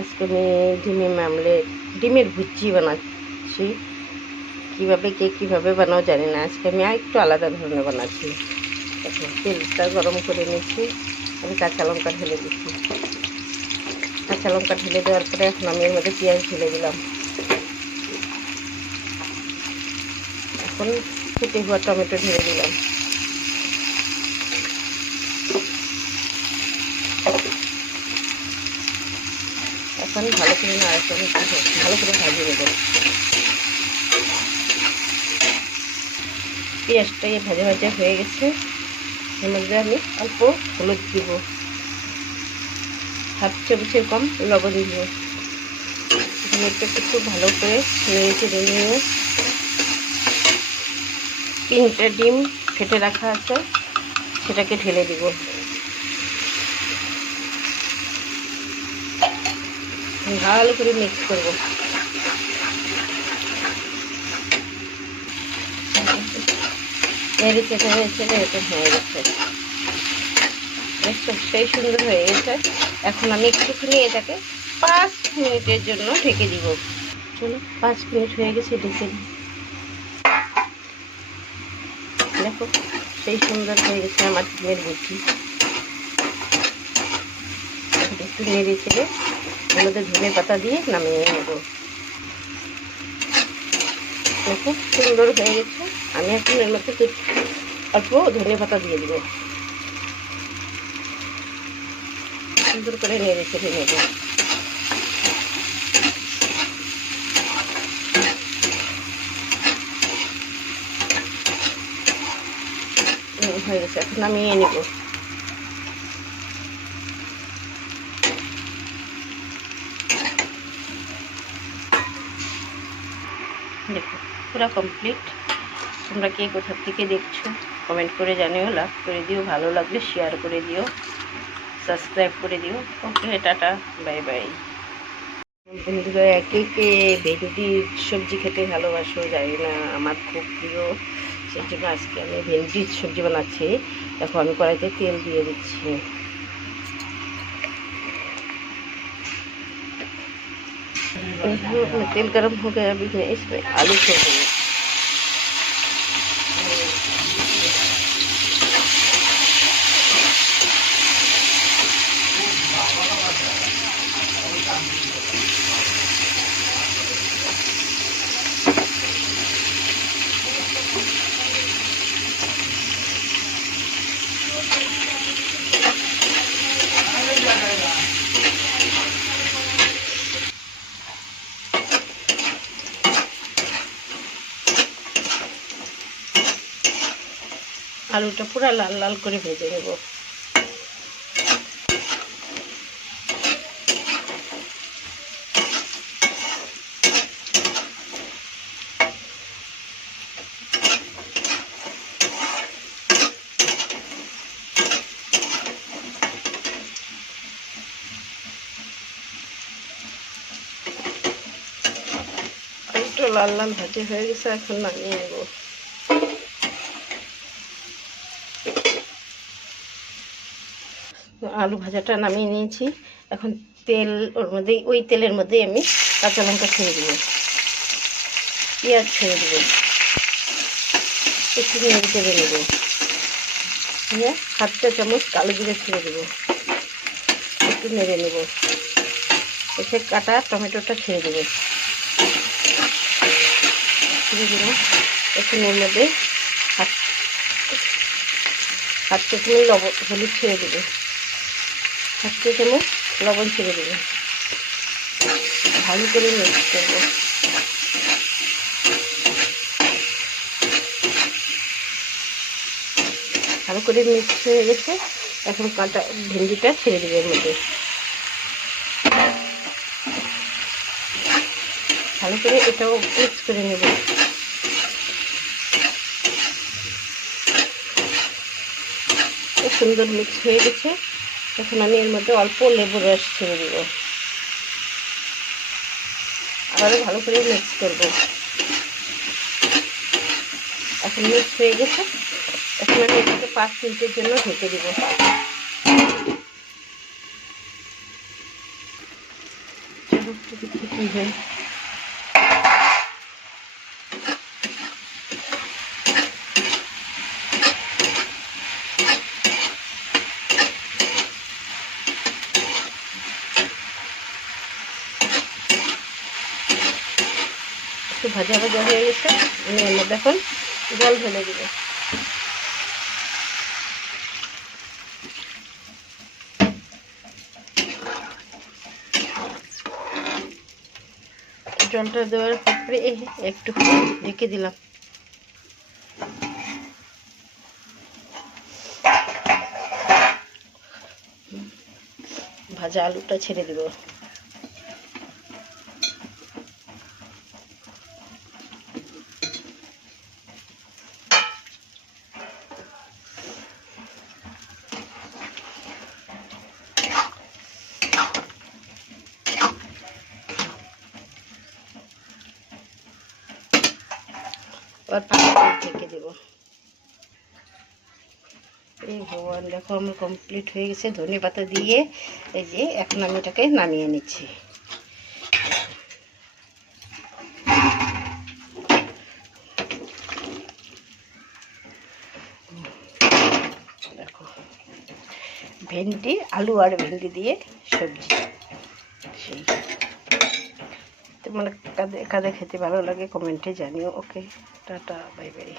আজকে আমি ডিমের ভুজি বানাচ্ছি। কীভাবে কে কীভাবে বানাও জানি না, আজকে আমি একটু আলাদা ধরনের বানাচ্ছি। এখন তেলটা গরম করে নিচ্ছি, আমি কাঁচা লঙ্কা ঢেলে দিচ্ছি। কাঁচা লঙ্কা ঢেলে দেওয়ার পরে এখন আমি এর মধ্যে পেঁয়াজ ঢেলে দিলাম। এখন ফুটে হওয়া টমেটো ঢেলে দিলাম। এখন ভালো করে নাড়াচাড়া ভালো করে ভাজিয়ে নেব। পেঁয়াজটা ভাজা ভাজা হয়ে গেছে, এর মধ্যে আমি অল্প হলুদ দিব, 1/2 চামচের কম লবণ দিব। এটাকে একটু ভালো করে নেড়ে চেড়ে নিয়ে 3টে ডিম ফেটে রাখা আছে, সেটাকে ঢেলে দিব। ভালো করে মিক্স করব। নেড়ে চেড়ে এরকম হয়ে গেছে, দেখতে সেই সুন্দর হয়ে গেছে। এখন আমি একটুখানি এটাকে 5 মিনিটের জন্য ঢেকে দিব। চলো 5 মিনিট হয়ে গেছে, ঢেকে দিই। দেখো সেই সুন্দর হয়ে গেছে আমার ডিমের ভুজি। একটু নেড়ে চেড়ে এর মধ্যে ধনে পাতা দিয়ে নামিয়ে নেব। খুব সুন্দর হয়ে গেছে। আমি এখন এর মধ্যে অল্প ধনে পাতা দিয়ে দেবো। সুন্দর করে নেড়ে চেড়ে নেব। হয়ে গেছে, এখন নামিয়ে নেব। দেখো পুরো কমপ্লিট। তোমরা কে কোথা থেকে দেখছো কমেন্ট করে জানিও, লাইক করে দিও, ভালো লাগলে শেয়ার করে দিও, সাবস্ক্রাইব করে দিও। ওকে, টাটা, বাই বাই। বন্ধুরা, একে কে ভেন্ডির সবজি খেতে ভালোবাসো জানি না, আমার খুব প্রিয়। সেই জন্য আজকে আমি ভেন্ডির সবজি বানাচ্ছি। দেখো আমি কড়াইতে তেল দিয়ে দিচ্ছি। तेल गर्म हो गया, अभी मैं इसमें आलू छोड़ दूँगी। আলুটা পুরো লাল লাল করে ভেজে নেব। আলুটা লাল লাল ভাজা হয়ে গেছে, এখন নামিয়ে নেব। আলু ভাজাটা নামিয়ে নিয়েছি। এখন তেল ওর মধ্যেই, ওই তেলের মধ্যেই আমি কাঁচা লঙ্কা ছেড়ে দেব, পেঁয়াজ ছেড়ে দেবো, একটু নেড়ে চেড়ে নেব। 1/2 চামচ কালো জিরে ছেড়ে দেবো, একটু নেড়ে নেব। এসে কাটা টমেটোটা ছেড়ে দেবো, ছেড়ে দেবো। এখন এর মধ্যে 1/2 চামচ হলুদ ছেড়ে দেবো, 1/2 চামচ লবণ ছেড়ে দেবো। ভালো করে মিক্স করবো। ভালো করে মিক্স হয়ে গেছে, এখন কাঁটা ভেন্ডিটা ছেড়ে দেবে এর মধ্যে। ভালো করে এটাও মিক্স করে নেব। খুব সুন্দর মিক্স হয়ে গেছে। এখন আমি এর মধ্যে অল্প লেবুর রস ছেড়ে দেব, আবারও ভালো করে মিক্স করব। এখন মিক্স হয়ে গেছে, এখন আমি এটাকে 5 মিনিটের জন্য ঢেকে দেব। কী হয়। একটু ভাজা ভাজা হয়ে গেছে, আমি এর মধ্যে এখন জল ঢেলে দিব। জলটা দেওয়ার পরে একটু ঢেকে দিলাম। ভাজা আলুটা ছেড়ে দেব। আর ঢেকে দেব। এই ভগবান, দেখো আমার কমপ্লিট হয়ে গেছে। ধনে পাতা দিয়ে এই যে এখন আমি এটাকে নামিয়ে নিচ্ছি। দেখো ভেন্ডি, আলু আর ভেন্ডি দিয়ে সবজি। সেই তোমার কাদের কাদের খেতে ভালো লাগে কমেন্টে জানিও। ওকে, টাটা, বাই বাই।